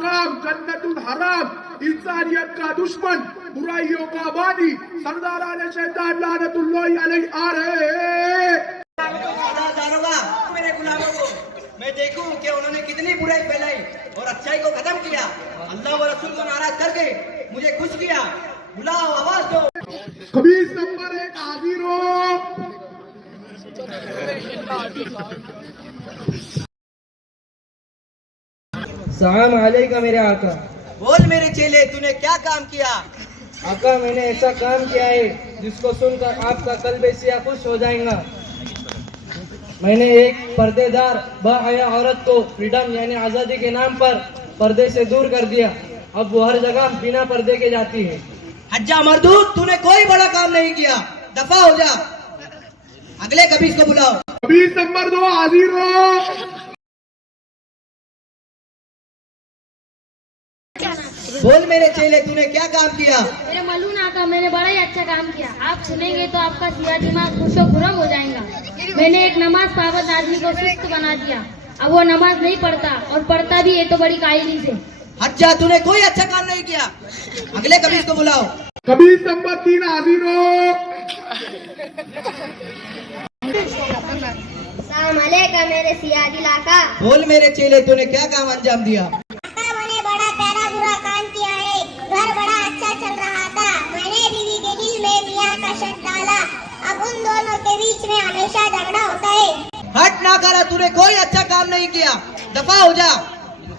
नाकाम, जन्नतुल हराम, इंसानियत का दुश्मन, बुराइयों का बानी, सरदारान शैतान लानतुल्लाहि अलैहि आ रहे हैं। दारोगा, मेरे गुलामों को मैं देखूं कि उन्होंने कितनी बुराई फैलाई और अच्छाई को खत्म किया। अल्लाह व रसूल को नाराज करके मुझे खुश किया। बुलाओ, आवाज दो। खबीस नंबर 1 हाजिर हो। सलाम अलैकुम मेरे आका। बोल मेरे चेले, तूने क्या काम किया? आका, मैंने ऐसा काम किया है जिसको सुनकर आपका कल्ब सिया खुश हो जाएगा। मैंने एक पर्देदार बाहया औरत को फ्रीडम यानी आजादी के नाम पर पर्दे से दूर कर दिया। अब वो हर जगह बिना पर्दे के जाती है। हज्जा मरदूद, तूने कोई बड़ा काम नहीं किया, दफा हो जा। अगले कबीस को बुलाओ। खबीस नंबर 2 हाजिर हो। बोल मेरे चेले, तूने क्या काम किया? मेरे मलून आका, मैंने बड़ा ही अच्छा काम किया। आप सुनेंगे तो आपका सिया दिमाग खुशो खुरम हो जाएगा। मैंने एक नमाज पाबंद आदमी को सुस्त बना दिया। अब वो नमाज नहीं पढ़ता और पढ़ता भी है तो बड़ी कायली से। हज्जा, तूने कोई अच्छा काम नहीं किया। अगले कबीस को बुलाओ। खबीस नंबर 3 हाजिर हो। सलाम अलैकुम मेरे सिया दिल आका। बोल मेरे चेले, तूने क्या काम अंजाम दिया? मैंने बड़ा प्यारा बुरा काम किया है। घर बड़ा अच्छा चल रहा था। मैंने बीवी के दिल में मियां का शक डाला। अब उन दोनों के बीच में हमेशा झगड़ा होता है। हट ना करा, तूने कोई अच्छा काम नहीं किया, दफा हो जा।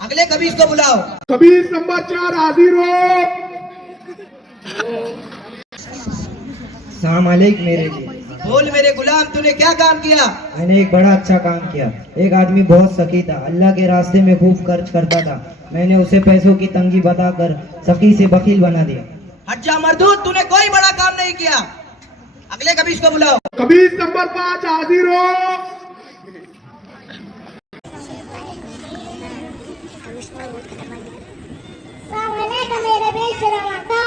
अगले कबीस को बुलाओ। खबीस नंबर 4 हाजिर हो। सलाम अलैकुम मेरे जी। बोल मेरे गुलाम, तूने क्या काम किया? मैंने एक बड़ा अच्छा काम किया। एक आदमी बहुत सखी था, अल्लाह के रास्ते में खूब खर्च करता था। मैंने उसे पैसों की तंगी बताकर सखी से बखील बना दिया। हज्जा मरदूद, तूने कोई बड़ा काम नहीं किया। अगले कबीस को बुलाओ। खबीस नंबर 5 हाजिर हो। मेरे बेशरम आका।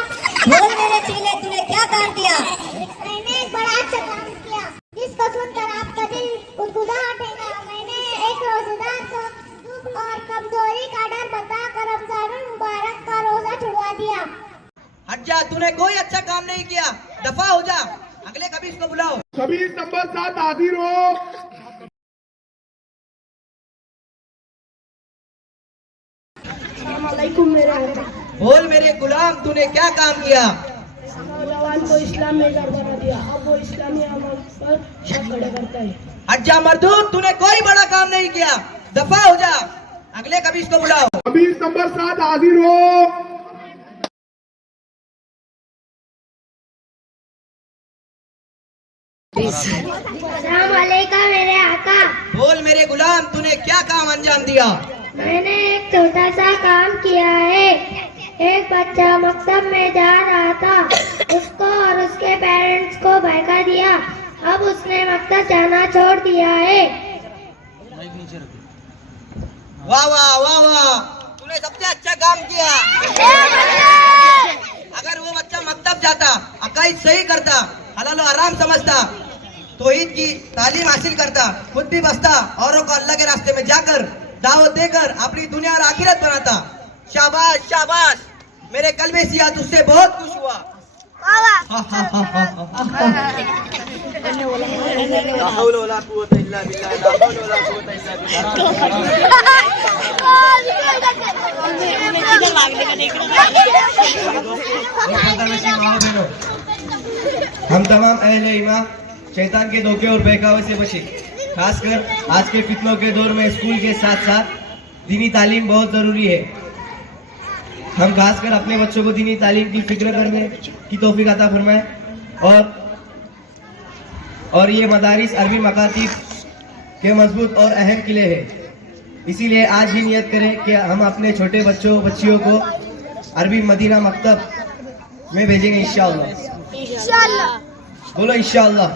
बोल मेरे चेले, तूने क्या काम किया? मैंने एक बड़ा अच्छा काम किया जिसको सुनकर आपका दिल गुदगुदा उठेगा। मैंने एक रोजेदार को दुख और कमजोरी का डर बताकर रमजानुल मुबारक का रोजा छुड़वा दिया। हज्जा, तूने कोई अच्छा काम नहीं किया, दफा हो जा। अगले कबीस को बुलाओ। खबीस नंबर 7 हाजिर हो। मेरे आका। बोल मेरे गुलाम, तूने क्या काम किया? जवान को इस्लाम में बना दिया। अब वो इस्लामी अमल पर शक खड़े करता है। हज्जा मरदूद, तूने कोई बड़ा काम नहीं किया, दफा हो जा। अगले कबीस को बुलाओ। खबीस नंबर 7 हाजिर हो। अस्सलाम वालेकुम मेरे आका। बोल मेरे गुलाम, तूने क्या काम अंजाम दिया? मैंने एक छोटा सा काम किया है। एक बच्चा मकतब में जा रहा था। उसको और उसके पेरेंट्स को बहका दिया। अब उसने मकतब जाना छोड़ दिया है। वाह वाह वाह वाह, तूने सबसे अच्छा काम किया। अगर वो बच्चा मकतब जाता, अकाईद सही करता, हलाल और हराम समझता, तौहीद की तालीम हासिल करता, खुद भी बसता, औरों को अल्लाह के रास्ते में जाकर दावत देकर अपनी दुनिया और आखिरत बनाता। शाबाश शाबाश, मेरे कल्बे सिया तुझसे बहुत खुश हुआ। हम तमाम अहले ईमान शैतान के धोखे और बहकावे से बचे। खासकर आज के फितनों के दौर में स्कूल के साथ साथ दीनी तालीम बहुत जरूरी है। हम खासकर अपने बच्चों को दीनी तालीम की फिक्र करने की तौफीक अता फरमाए। और ये मदारिस अरबी मकातीब के मजबूत और अहम किले हैं। इसीलिए आज ही नियत करें कि हम अपने छोटे बच्चों बच्चियों को अरबी मदीना मकतब में भेजेंगे इंशाअल्लाह। बोलो इंशाअल्लाह।